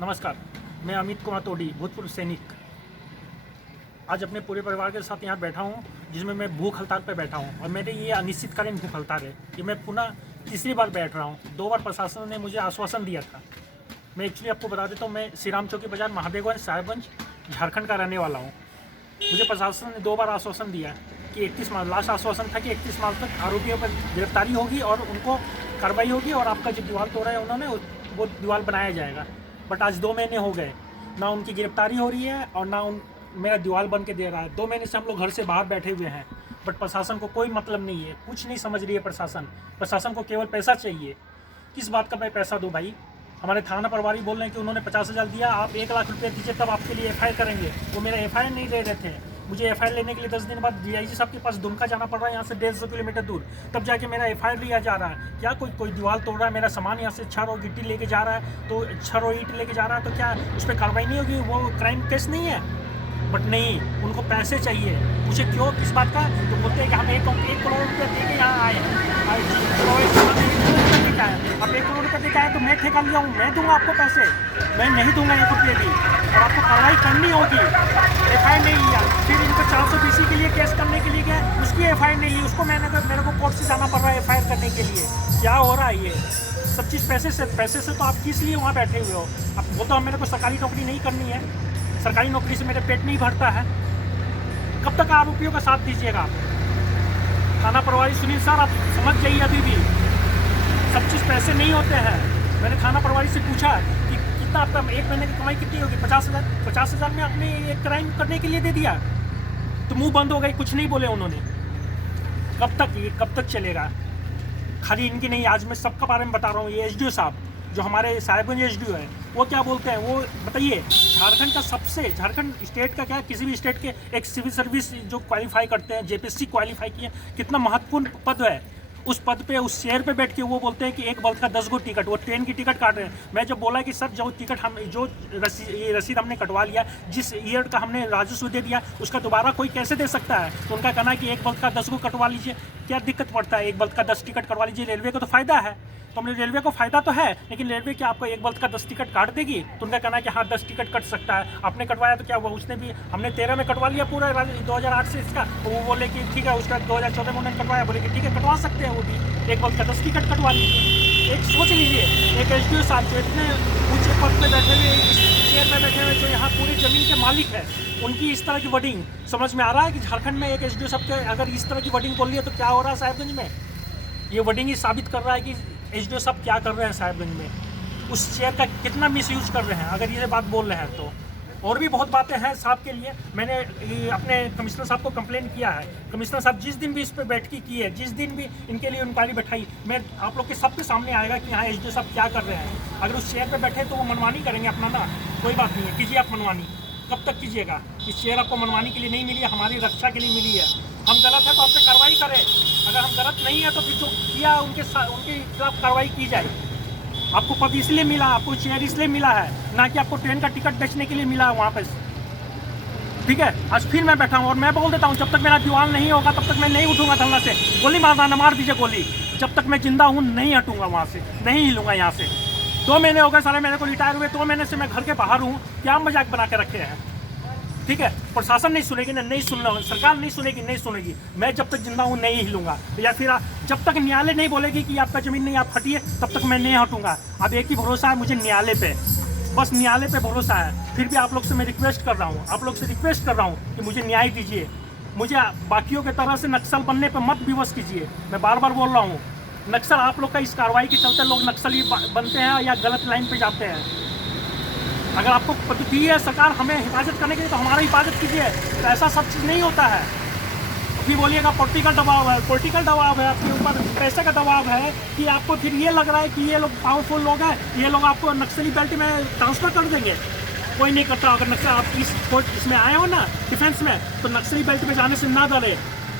नमस्कार, मैं अमित कुमार तोडी, भूतपूर्व सैनिक। आज अपने पूरे परिवार के साथ यहाँ बैठा हूँ, जिसमें मैं भूख हड़ताल पर बैठा हूँ और मेरे ये अनिश्चितकालीन भूख हड़ताल है। ये मैं पुनः तीसरी बार बैठ रहा हूँ। 2 बार प्रशासन ने मुझे आश्वासन दिया था। मैं एक्चुअली आपको बता देता हूँ, मैं श्री राम चौकी बाजार, महादेवगंज, साहेबगंज, झारखंड का रहने वाला हूँ। मुझे प्रशासन ने 2 बार आश्वासन दिया कि 31 मार्च, लास्ट आश्वासन था कि 31 मार्च तक आरोपियों पर गिरफ्तारी होगी और उनको कार्रवाई होगी और आपका जो दीवार तोड़ा है उन्होंने वो दीवार बनाया जाएगा। बट आज 2 महीने हो गए, ना उनकी गिरफ्तारी हो रही है और ना मेरा दीवार बन के दे रहा है। 2 महीने से हम लोग घर से बाहर बैठे हुए हैं, बट प्रशासन को कोई मतलब नहीं है, कुछ नहीं समझ रही है प्रशासन को केवल पैसा चाहिए। किस बात का मैं पैसा दूँ भाई? हमारे थाना प्रभारी बोल रहे हैं कि उन्होंने 50,000 दिया, आप 1 लाख रुपये दीजिए तब आपके लिए FIR करेंगे। वो मेरा FIR नहीं ले रहे थे। मुझे FIR लेने के लिए 10 दिन बाद DIG साहब के पास दुमका जाना पड़ रहा है, यहाँ से 150 किलोमीटर दूर, तब जाके मेरा FIR लिया जा रहा है। क्या कोई दीवार तोड़ रहा है, मेरा सामान यहाँ से छड़ और गिट्टी लेके जा रहा है, तो छड़ और ईंट लेके जा रहा है, तो क्या उस पर कार्रवाई नहीं होगी? वो क्राइम केस नहीं है? बट नहीं, उनको पैसे चाहिए। मुझे क्यों, किस बात का? तो बोलते हैं कि हम 1 करोड़ रुपये दे के यहाँ आए हैं। अब 1 करोड़ रुपये दे के आए तो मैं ठेका लिया हूँ, मैं दूंगा आपको पैसे? मैं नहीं दूंगा 1 रुपये भी, और आपको कार्रवाई करनी होगी। FIR नहीं लिया, फिर इनको 420 के लिए केस करने के लिए गया, उसकी FIR नहीं ली, उसको मेरे को कोर्ट से जाना पड़ रहा है FIR करने के लिए। क्या हो रहा है ये सब चीज़? पैसे से तो आप किस लिए वहाँ बैठे हुए हो? आप बोलते हो मेरे को सरकारी नौकरी नहीं करनी है, सरकारी नौकरी से मेरे पेट नहीं भरता है। कब तक आरोपियों का साथ दीजिएगा आप? थाना प्रभारी सुनील सर, आप समझ जाइए, अभी भी सब चीज़ पैसे नहीं होते हैं। मैंने थाना प्रभारी से पूछा कि कितना आपका 1 महीने की कमाई कितनी होगी? 50,000 में आपने एक क्राइम करने के लिए दे दिया, तो मुंह बंद हो गई, कुछ नहीं बोले उन्होंने। कब तक चलेगा? खाली इनकी नहीं, आज मैं सबका बारे में बता रहा हूँ। ये SDO साहब जो हमारे साहेबगंज SDO है, वो क्या बोलते हैं, वो बताइए, झारखंड स्टेट का क्या, किसी भी स्टेट के एक सिविल सर्विस जो क्वालिफाई करते हैं, JPSC क्वालिफाई किए, कितना महत्वपूर्ण पद है। उस पद पे, उस चेयर पे बैठ के वो बोलते हैं कि एक बल्ब का 10 गो टिकट, वो ट्रेन की टिकट काट रहे हैं। मैं जब बोला कि सर जो टिकट ये रसीद हमने कटवा लिया, जिस ईयर का हमने राजस्व दे दिया, उसका दोबारा कोई कैसे दे सकता है? तो उनका कहना है कि एक बल्ब का 10 गो कटवा लीजिए। क्या दिक्कत पड़ता है? एक बल्ब का 10 टिकट कटवा लीजिए, रेलवे को तो फायदा है। तो हमने, रेलवे को फायदा तो है, लेकिन रेलवे क्या आपको एक बल्ब का 10 टिकट काट देगी? तो उनका कहना है कि हाँ 10 टिकट कट सकता है। आपने कटवाया तो क्या हुआ? उसने भी, हमने 13 में कटवा लिया पूरा 2008 से इसका, तो वो बोले कि ठीक है, उसका 2014 में उन्होंने कटवाया, बोले कि ठीक है कटवा सकते हैं वो भी, एक बल्ब का 10 टिकट कटवा लीजिए। एक सोच लीजिए, एक SDO साहब जो इतने ऊँचे पद पर बैठे हुए, चेयर पर बैठे हुए, जो यहाँ पूरी ज़मीन के मालिक है, उनकी इस तरह की वर्डिंग समझ में आ रहा है कि झारखंड में एक SDO साहब के अगर इस तरह की वर्डिंग बोल रही है तो क्या हो रहा है साहेबगंज में? ये वर्डिंग ही साबित कर रहा है कि SDO साहब क्या कर रहे हैं साहेबगंज में, उस चेयर का कितना मिसयूज कर रहे हैं, अगर ये बात बोल रहे हैं तो। और भी बहुत बातें हैं साहब के लिए। मैंने अपने कमिश्नर साहब को कंप्लेन किया है। कमिश्नर साहब जिस दिन भी इस पर बैठकी की है, जिस दिन भी इनके लिए इंक्वायरी बैठाई, मैं आप लोग के सबके सामने आएगा कि हाँ SDO साहब क्या कर रहे हैं। अगर उस चेयर पर बैठे तो वो मनमानी करेंगे अपना, ना कोई बात नहीं है, कीजिए आप मनमानी। कब तक कीजिएगा? इस चेयर आपको मनमानी के लिए नहीं मिली है, हमारी रक्षा के लिए मिली है। हम गलत है तो आप पे कार्रवाई करें, अगर हम गलत नहीं है तो फिर जो किया उनके खिलाफ कार्रवाई की जाए। आपको पद इसलिए मिला, आपको चेयर इसलिए मिला है, ना कि आपको ट्रेन का टिकट बेचने के लिए मिला है वहाँ पे। ठीक है, आज फिर मैं बैठा हूँ और मैं बोल देता हूँ, जब तक मेरा दीवार नहीं होगा तब तक मैं नहीं उठूंगा धरना से। गोली मारना, मार दीजिए गोली, जब तक मैं जिंदा हूँ नहीं हटूंगा वहाँ से, नहीं हिलूंगा यहाँ से। 2 महीने हो गए सारे मेरे को रिटायर हुए, 2 महीने से मैं घर के बाहर हूँ। क्या मजाक बना के रखे हैं? ठीक है, प्रशासन नहीं सुनेगी ना, नहीं सुनना, सरकार नहीं सुनेगी। मैं जब तक जिंदा हूँ नहीं हिलूंगा, या फिर जब तक न्यायालय नहीं बोलेगी कि आपका ज़मीन नहीं, आप हटिए, तब तक मैं नहीं हटूंगा। अब एक ही भरोसा है मुझे, न्यायालय पे, बस न्यायालय पे भरोसा है। फिर भी आप लोग से मैं रिक्वेस्ट कर रहा हूँ, कि मुझे न्याय दीजिए। मुझे बाकियों की तरह से नक्सल बनने पर मत विवश कीजिए। मैं बार बार बोल रहा हूँ, नक्सल आप लोग का इस कार्रवाई के चलते लोग नक्सली बनते हैं या गलत लाइन पर जाते हैं। अगर आपको पद्धति है सरकार हमें हिफाजत करने के लिए, तो हमारा हिफाजत कीजिए। तो ऐसा सब चीज़ नहीं होता है। फिर बोलिएगा पॉलिटिकल दबाव है आपके ऊपर, पैसे का दबाव है, कि आपको फिर ये लग रहा है कि ये लोग पावरफुल लोग हैं, ये लोग आपको नक्सली बेल्ट में ट्रांसफ़र कर देंगे। कोई नहीं करता। अगर नक्सल आप इसमें आए हो ना, डिफेंस में, तो नक्सली बेल्ट में जाने से ना डरे।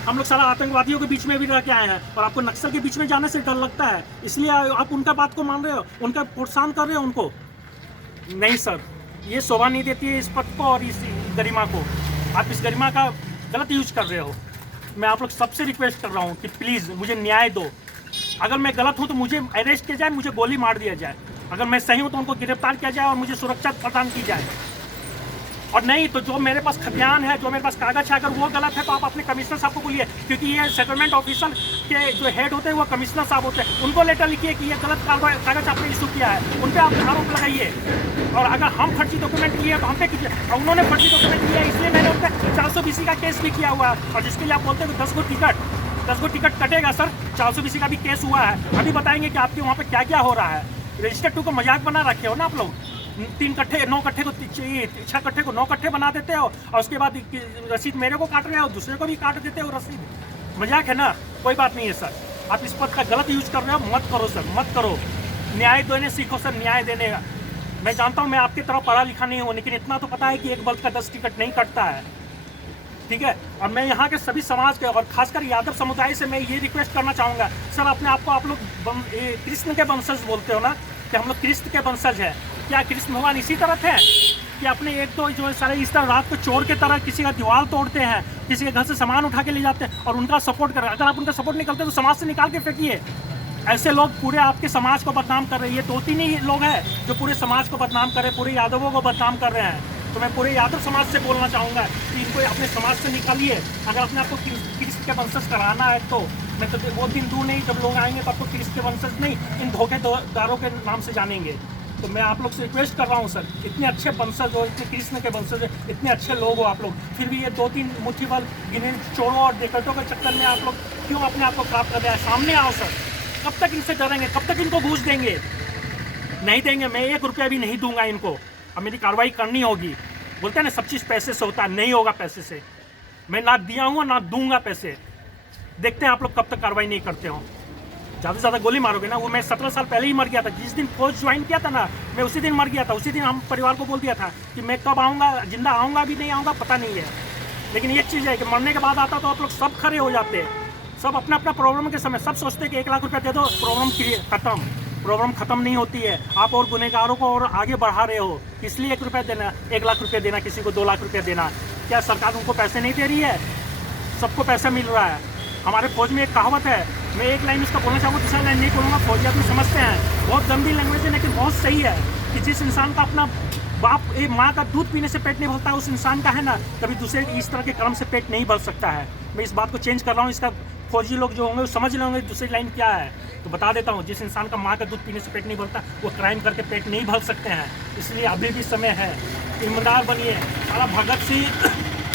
हम लोग सारा आतंकवादियों के बीच में भी रह के आए हैं, और आपको नक्सल के बीच में जाने से डर लगता है, इसलिए आप उनका बात को मान रहे हो, उनका प्रोत्साहन कर रहे हो उनको। नहीं सर, ये शोभा नहीं देती है इस पद को और इस गरिमा को। आप इस गरिमा का गलत यूज कर रहे हो। मैं आप लोग सबसे रिक्वेस्ट कर रहा हूँ कि प्लीज़ मुझे न्याय दो। अगर मैं गलत हूँ तो मुझे अरेस्ट किया जाए, मुझे गोली मार दिया जाए, अगर मैं सही हूँ तो उनको गिरफ्तार किया जाए और मुझे सुरक्षा प्रदान की जाए, और नहीं तो जो मेरे पास खतियान है, जो मेरे पास कागज है, अगर वो गलत है तो आप अपने कमिश्नर साहब को बोलिए, क्योंकि ये सेटलमेंट ऑफिसर के जो हेड होते हैं वो कमिश्नर साहब होते हैं, उनको लेटर लिखिए कि ये गलत कागज आपने इशू किया है, उन पर आप आरोप लगाइए। और अगर हम फर्जी डॉक्यूमेंट लिए तो हम पे कीजिए, और उन्होंने फर्जी डॉक्यूमेंट लिया इसलिए मैंने उन पर 420 का केस भी किया हुआ है। और जिसके लिए आप बोलते हैं 10 गो टिकट कटेगा सर, 420 का भी केस हुआ है। अभी बताएंगे कि आपके वहाँ पे क्या क्या हो रहा है। रजिस्टर 2 को मजाक बना रखे हो ना आप लोग, 3 कट्ठे 9 कट्ठे को 6 कट्ठे को 9 कट्ठे बना देते हो, और उसके बाद रसीद मेरे को काट रहे हो, दूसरे को भी काट देते हो रसीद। मजाक है ना, कोई बात नहीं है सर। आप इस पद का गलत यूज कर रहे हो, मत करो सर, मत करो। न्याय देने सीखो सर, न्याय देने का। मैं जानता हूँ मैं आपकी तरह पढ़ा लिखा नहीं हूँ, लेकिन इतना तो पता है कि एक बल्ब का 10 टिकट नहीं कटता है, ठीक है। और मैं यहाँ के सभी समाज के और खासकर यादव समुदाय से मैं ये रिक्वेस्ट करना चाहूँगा, सर अपने आप को आप लोग कृष्ण के वंशज बोलते हो ना, कि हम लोग कृष्ण के वंशज हैं। क्या कृष्ण भगवान इसी तरह थे कि अपने एक तो जो सारे इस तरह रात को चोर के तरह किसी का दीवार तोड़ते हैं, किसी के घर से सामान उठा के ले जाते हैं और उनका सपोर्ट कर रहे हैं? अगर आप उनका सपोर्ट नहीं करते तो समाज से निकाल के फेंकिए। ऐसे लोग पूरे आपके समाज को बदनाम कर रहे हैं। ये 2-3 ही लोग हैं जो पूरे समाज को बदनाम कर रहे हैं, पूरे यादवों को बदनाम कर रहे हैं। तो मैं पूरे यादव समाज से बोलना चाहूँगा कि इनको अपने समाज से निकालिए। अगर अपने आपको कृष्ण के वंशज कराना है तो मैं तो वो दिन दूर नहीं जब लोग आएंगे तो आपको कृष्ण के वंशज नहीं, इन धोखेदारों के नाम से जानेंगे। तो मैं आप लोग से रिक्वेस्ट कर रहा हूँ सर, इतने अच्छे वंशज हो, इतने कृष्ण के वंशज हो, इतने अच्छे लोग हो आप लोग, फिर भी ये 2-3 मुट्ठी भर गिने चोरों और डकैतों के चक्कर में आप लोग क्यों अपने आप को खराब कर रहे हैं? सामने आओ सर। कब तक इनसे डरेंगे? कब तक इनको घूस देंगे? नहीं देंगे। मैं 1 रुपया भी नहीं दूंगा इनको। अब मेरी कार्रवाई करनी होगी। बोलते हैं ना सब चीज़ पैसे से होता है, नहीं होगा पैसे से। मैं ना दिया हूँ ना दूंगा पैसे। देखते हैं आप लोग कब तक कार्रवाई नहीं करते हो। ज़्यादा से ज़्यादा गोली मारोगे ना। वो मैं 17 साल पहले ही मर गया था। जिस दिन फौज ज्वाइन किया था ना, मैं उसी दिन मर गया था। उसी दिन हम परिवार को बोल दिया था कि मैं कब आऊँगा, जिंदा आऊँगा भी नहीं आऊँगा पता नहीं है। लेकिन ये चीज़ है कि मरने के बाद आता तो आप लोग सब खड़े हो जाते हैं। सब अपना अपना प्रॉब्लम के समय सब सोचते हैं कि 1 लाख रुपया दे दो, प्रॉब्लम खत्म। प्रॉब्लम खत्म नहीं होती है। आप और गुनहगारों को और आगे बढ़ा रहे हो। इसलिए 1 रुपया देना, 1 लाख रुपया देना, किसी को 2 लाख रुपया देना। क्या सरकार उनको पैसे नहीं दे रही है? सबको पैसा मिल रहा है। हमारे फौज में एक कहावत है, मैं एक लाइन इसका बोलना चाहूँगा, दूसरा लाइन नहीं बोलूँगा। फौजी आदमी समझते हैं, बहुत गंदी लैंग्वेज है लेकिन बहुत सही है कि जिस इंसान का अपना बाप माँ का दूध पीने से पेट नहीं भरता है, उस इंसान का है ना कभी दूसरे इस तरह के कर्म से पेट नहीं भर सकता है। मैं इस बात को चेंज कर रहा हूँ। इसका फौजी लोग जो होंगे वो समझ लेंगे दूसरी लाइन क्या है। तो बता देता हूँ, जिस इंसान का माँ का दूध पीने से पेट नहीं भरता वो क्राइम करके पेट नहीं भर सकते हैं। इसलिए अभी भी समय है, ईमानदार बनिए। सारा भगत सिंह,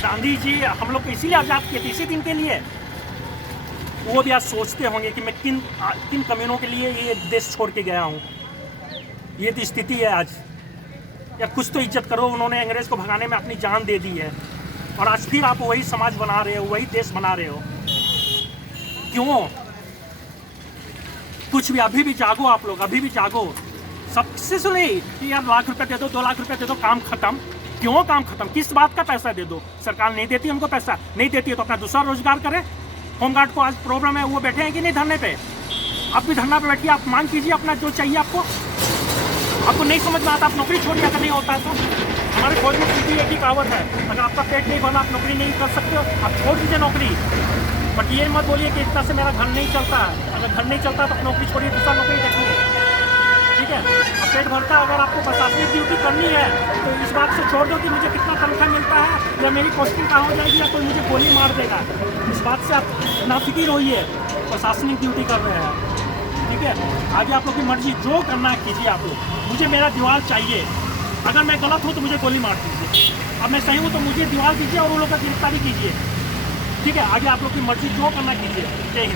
गांधी जी हम लोग को इसीलिए आज़ाद किए थे, इसी दिन के लिए। वो भी आज सोचते होंगे कि मैं किन कमीनों के लिए ये देश छोड़ के गया हूँ। ये तो स्थिति है आज। या कुछ तो इज्जत करो। उन्होंने अंग्रेज़ को भगाने में अपनी जान दे दी है और आज फिर आप वही समाज बना रहे हो, वही देश बना रहे हो। क्यों? कुछ भी, अभी भी जागो आप लोग, अभी भी जागो। सबसे सुने कि यार 1 लाख रुपया दे दो, 2 लाख रुपया दे दो, काम खत्म। क्यों काम खत्म? किस बात का पैसा दे दो? सरकार नहीं देती उनको पैसा, नहीं देती है तो अपना दूसरा रोजगार करे। होमगार्ड को आज प्रॉब्लम है, वो बैठे हैं कि नहीं धरने पे? आप भी धरना पे बैठिए, आप मांग कीजिए अपना जो चाहिए आपको। आपको नहीं समझ में आता आप नौकरी छोड़िए, अगर नहीं होता है तो। हमारे फौज में सीधी एक ही कहावत है, अगर आपका पेट नहीं भरना आप नौकरी नहीं कर सकते हो, आप छोड़ दीजिए नौकरी। बट ये मत बोलिए कि इतना से मेरा घर नहीं चलता है। अगर घर नहीं चलता तो नौकरी छोड़िए, दूसरा नौकरी देखिए, ठीक है। अब पेट भरता है, अगर आपको प्रशासनिक ड्यूटी करनी है तो इस बात से छोड़ दो कि मुझे कितना तनख्वाह मिलता है या मेरी पोस्टिंग कहाँ हो जाएगी या कोई मुझे गोली मार देगा। इस बात से आप नाफिकीर होइए। प्रशासनिक ड्यूटी कर रहे हैं, ठीक है। आगे आप लोग की मर्जी, जो करना है कीजिए आप लोग। मुझे मेरा दीवार चाहिए। अगर मैं गलत हूँ तो मुझे गोली मार दीजिए। अब मैं सही हूँ तो मुझे दीवार दीजिए और उन लोगों का गिरफ्तारी कीजिए, ठीक है। आगे आप लोग की मर्जी, जो करना कीजिए। जय हिंद।